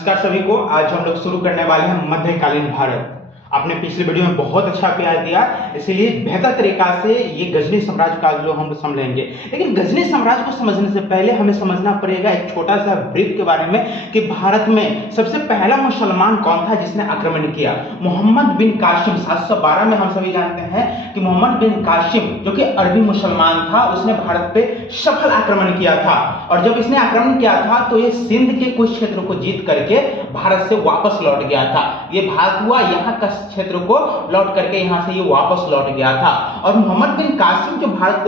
नमस्कार सभी को। आज हम लोग शुरू करने वाले हैं मध्यकालीन भारत। आपने पिछले वीडियो में बहुत अच्छा प्यार दिया, इसीलिए बेहतर तरीका से ये गजनी साम्राज्य का जो हम समझेंगे। लेकिन गजनी साम्राज्य को समझने से पहले हमें समझना पड़ेगा एक छोटा सा ब्रीफ के बारे में कि भारत में सबसे पहला मुसलमान कौन था जिसने आक्रमण किया। मोहम्मद बिन कासिम 712 में हम सभी जानते हैं कि मोहम्मद बिन कासिम जो कि अरबी मुसलमान था, उसने भारत पे सफल आक्रमण किया था। और जब इसने आक्रमण किया था तो ये सिंध के कुछ क्षेत्रों को जीत करके भारत से वापस लौट गया था। ये भाग हुआ, यहाँ का क्षेत्र को लौट करके यहाँ से ये वापस लौट गया था। और मोहम्मद बिन कासिम जो भारत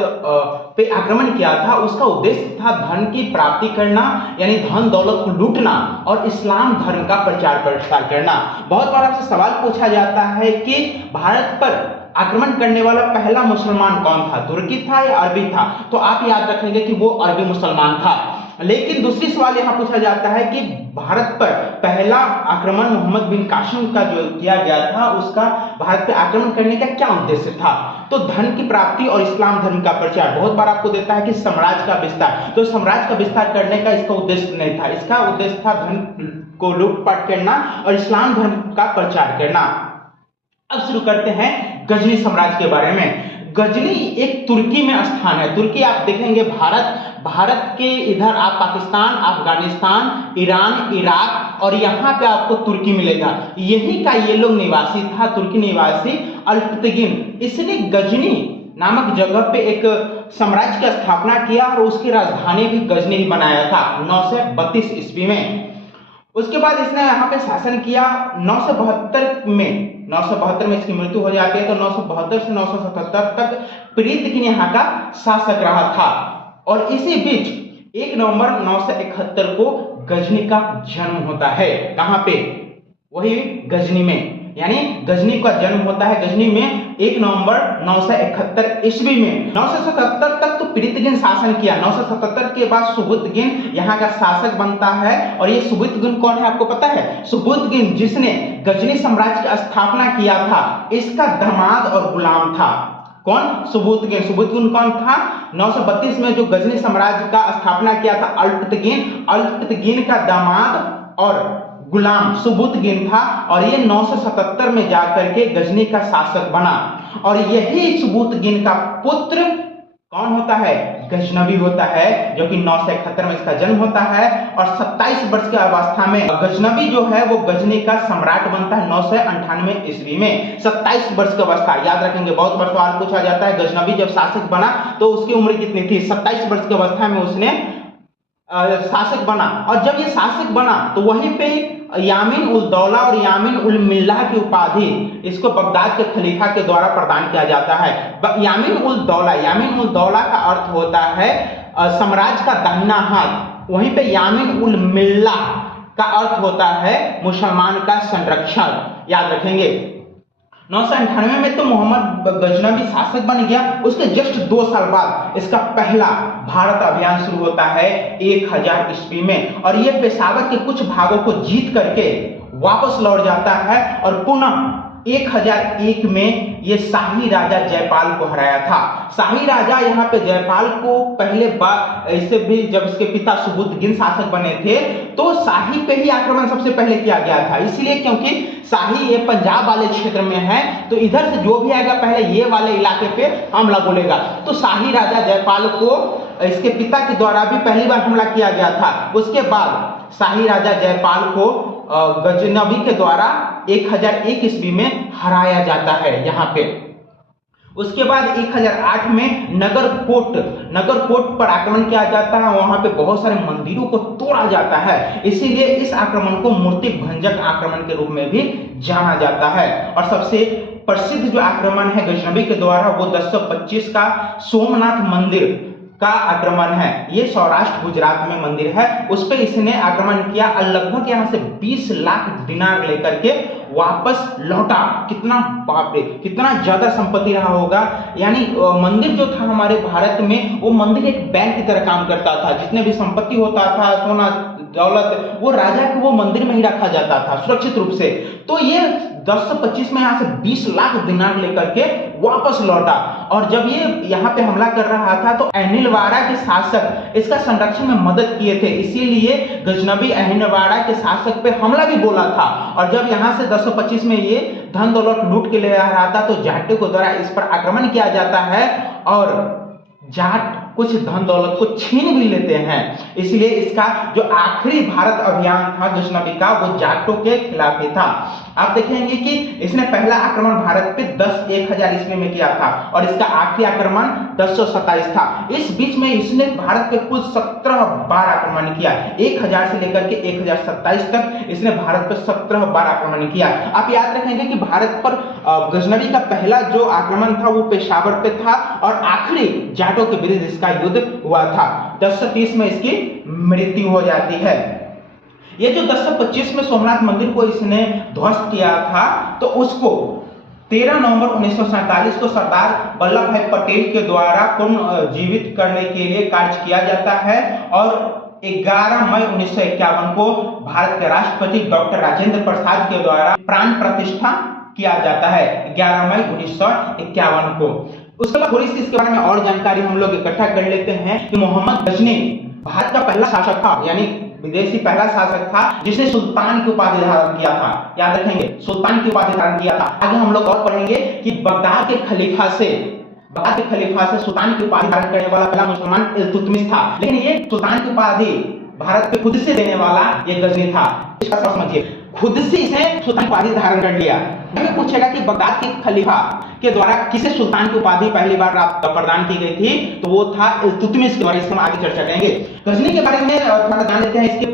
पे आक्रमण किया था, उसका उद्देश्य था धन की प्राप्ति करना, यानी धन दौलत को लूटना और इस्लाम धर्म का प्रचार प्रसार करना। बहुत बार आपसे सवाल पूछा जाता है कि भारत पर आक्रमण करने वाला पहला मुसलमान कौन था, तुर्की था या अरबी था? तो आप याद रखेंगे कि वो अरबी मुसलमान था। लेकिन दूसरी सवाल यहां पूछा जाता है कि भारत पर पहला आक्रमण मोहम्मद बिन कासिम का जो किया गया था, उसका भारत पर आक्रमण करने का क्या उद्देश्य था? तो धन की प्राप्ति और इस्लाम धर्म का प्रचार। बहुत बार आपको देता है कि साम्राज्य का विस्तार, तो साम्राज्य का विस्तार करने का इसका उद्देश्य नहीं था। इसका उद्देश्य था धन को लूटपाट करना और इस्लाम धर्म का प्रचार करना। अब शुरू करते हैं गजनी साम्राज्य के बारे में। गजनी एक तुर्की में स्थान है। तुर्की आप देखेंगे भारत के इधर आप पाकिस्तान, अफगानिस्तान, ईरान, इराक और यहाँ पे आपको तुर्की मिलेगा। यही का ये लोग निवासी था, तुर्की निवासी अल्पतगिन। इसने गजनी नामक जगह पे एक साम्राज्य की स्थापना किया और उसकी राजधानी भी गजनी ही बनाया था 932 ईस्वी में। उसके बाद इसने यहाँ पे शासन किया। 972 में इसकी मृत्यु हो जाती है, तो 972 से 977 तक प्रीतगिन यहाँ का शासक रहा था। और इसी बीच 1 नवंबर 971 को गजनी का जन्म होता है। कहां पे? वही गजनी में, यानी गजनी का जन्म होता है गजनी में 1 नवंबर 971 ईस्वी में। 977 तक तो प्रीतगिन शासन किया। 977 के बाद सुबुतगिन यहाँ का शासक बनता है। और ये सुबुतगिन कौन है आपको पता है? सुबुतगिन जिसने गजनी साम्राज्य की स्थापना किया था, इसका दामाद और गुलाम था। कौन? सुबुतगिन। सुबुतगिन कौन था? 932 में जो गजनी साम्राज्य का स्थापना किया था अल्पतगिन का दामाद और गुलाम सुबुतगिन था। और ये 977 में जाकर के गजनी का शासक बना। और यही सुबुतगिन का पुत्र कौन होता है? गजनबी होता है, जो कि 971 में इसका जन्म होता है। और 27 वर्ष की अवस्था में गजनबी जो है वो गजनी का सम्राट बनता है 998 ईस्वी में। 27 वर्ष की अवस्था याद रखेंगे। बहुत बार सवाल पूछा जाता है गजनबी जब शासक बना तो उसकी उम्र कितनी थी? 27 वर्ष की अवस्था में उसने शासक बना। और जब ये शासक बना तो वहीं पे यामीन उल दौला और यामीन उल मिल्लाह की उपाधि इसको बगदाद के खलीफा के द्वारा प्रदान किया जाता है। यामीन उल दौला का अर्थ होता है साम्राज्य का दाहिना हाथ। वहीं पे यामीन उल मिल्लाह का अर्थ होता है मुसलमान का संरक्षण। याद रखेंगे। 998 में तो मोहम्मद गजनबी शासक बन गया। उसके जस्ट 2 साल बाद इसका पहला भारत अभियान शुरू होता है 1000 ईस्वी में। और यह पेशावर के कुछ भागों को जीत करके वापस लौट जाता है और पुनः 1001 में ये शाही राजा जयपाल को हराया था। शाही राजा यहाँ पे जयपाल को पहले बार इससे भी जब इसके पिता सुबुतगिन शासक बने थे तो शाही पे ही आक्रमण सबसे पहले किया गया था। इसलिए क्योंकि शाही ये पंजाब वाले क्षेत्र में है, तो इधर से जो भी आएगा पहले ये वाले इलाके पे हमला बोलेगा। तो शाही राजा जयपाल को इसके पिता के द्वारा भी पहली बार हमला किया गया था। उसके बाद शाही राजा जयपाल को गजनबी के द्वारा 1001 ईस्वी में हराया जाता है यहाँ पे। उसके बाद 1008 में नगरकोट पर आक्रमण किया जाता है। वहां पे बहुत सारे मंदिरों को तोड़ा जाता है। इसीलिए इस आक्रमण को मूर्ति भंजक आक्रमण के रूप में भी जाना जाता है। और सबसे प्रसिद्ध जो आक्रमण है गजनबी के द्वारा वो 1025 का सोमनाथ मंदिर का आक्रमण है। ये सौराष्ट्र गुजरात में मंदिर है, उस पर इसने आक्रमण किया। लगभग यहाँ से 20 लाख दिनार लेकर के वापस लौटा। कितना बाप रे, कितना ज्यादा संपत्ति रहा होगा। यानी मंदिर जो था हमारे भारत में, वो मंदिर एक बैंक की तरह काम करता था। जितने भी संपत्ति होता था, सोना दौलत वो राजा के वो मंदिर में ही रखा जाता था सुरक्षित रूप से। तो ये 1025 में यहाँ से 20 लाख दिनार लेकर के वापस लौटा, और जब ये यहाँ पे हमला कर रहा था तो अहिलवाड़ा के शासक इसका संरक्षण में मदद किए थे, इसीलिए गजनबी अहिलवाड़ा के शासक पे हमला भी बोला था। और जब यहाँ से 1025 में ये धन दौलत लूट के ले आ रहा था तो जाटों के द्वारा इस पर आक्रमण किया जाता है और जाट कुछ धन दौलत को छीन भी लेते हैं। इसलिए इसका जो आखिरी भारत अभियान था गजनबी का वो जाटों के खिलाफ ही था। आप देखेंगे कि इसने पहला आक्रमण भारत पे 10-1000 ईस्वी में किया था और इसका आखिरी आक्रमण 1027 था। इस बीच में इसने भारत पे कुल 17 बार आक्रमण किया, 1000 से लेकर के 1027 तक इसने भारत पे 17 बार आक्रमण किया। आप याद रखेंगे कि भारत पर गजनबी का पहला जो आक्रमण था वो पेशावर पे था और आखिरी जाटों के विरुद्ध इसका युद्ध हुआ था। 1030 में इसकी मृत्यु हो जाती है। ये जो 1025 में सोमनाथ मंदिर को इसने ध्वस्त किया था तो उसको 13 नवंबर 1947 को सरदार वल्लभ भाई पटेल के द्वारा पुनर्जीवित करने के लिए कार्य किया जाता है और 11 मई 1951 को भारत के राष्ट्रपति डॉक्टर राजेंद्र प्रसाद के द्वारा प्राण प्रतिष्ठा किया जाता है 11 मई 1951 को। उसके बाद थोड़ी सी इसके बारे में और जानकारी हम लोग इकट्ठा कर लेते हैं कि मोहम्मद गजनी भारत का पहला शासक था, यानी विदेशी पहला शासक था जिसने सुल्तान की उपाधि धारण किया था। याद रखेंगे, सुल्तान की उपाधि धारण किया था। आगे हम लोग और पढ़ेंगे कि बगदाद के खलीफा से सुल्तान की उपाधि धारण करने वाला पहला मुसलमान इल्तुतमिश था, लेकिन ये सुल्तान की उपाधि भारत पे खुद से देने वाला ये गजनी था। इसका समझिए, खुद से इसने सुल्तान की उपाधि धारण कर लिया। हमें पूछेगा कि बगदाद के खलीफा के द्वारा किसे सुल्तान की उपाधि पहली बार प्रदान की गई थी, तो वो था इल्तुतमिश के बारे में हम आगे चर्चा करेंगे। गजनी के बारे में थोड़ा जान लेते हैं। इसके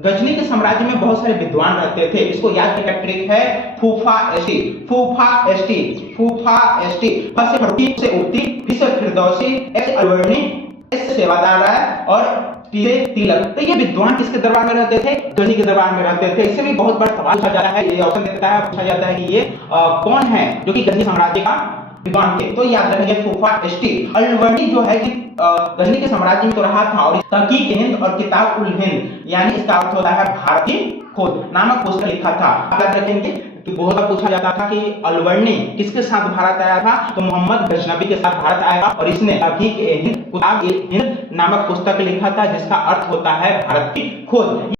गजनी के साम्राज्य में बहुत सारे विद्वान रहते थे। इसको याद करने का ट्रिक है फूफा एसटी से फरूकी से उक्ति, फिर फिरदौसी, एस अलवर्णी, एस सेवादार राय और तिलक। तो ये विद्वान किसके दरबार में रहते थे? गजनी के दरबार में रहते थे। इससे भी बहुत बड़ा सवाल पूछा जाता है, ये ऑप्शन देता है, पूछा जाता है कि ये कौन है जो कि गजनी साम्राज्य का विद्वान थे। तो याद रखिए फूफा एसटी। अलवर्णी जो है कि गजनी के साम्राज्य में तो रहा था और तहकीक हिंद और किताब उल हिंद यानी इसका अर्थ होता है भारतीय खोज नामक पुस्तक लिखा था। आप याद रखेंगे कि बहुत बार पूछा जाता था कि अलवर्णी किसके साथ भारत आया था, तो मोहम्मद गजनबी के साथ भारत आया और इसने तहकीक हिंद किताब हिंद नामक पुस्तक लिखा था जिसका अर्थ होता है भारत की खोज।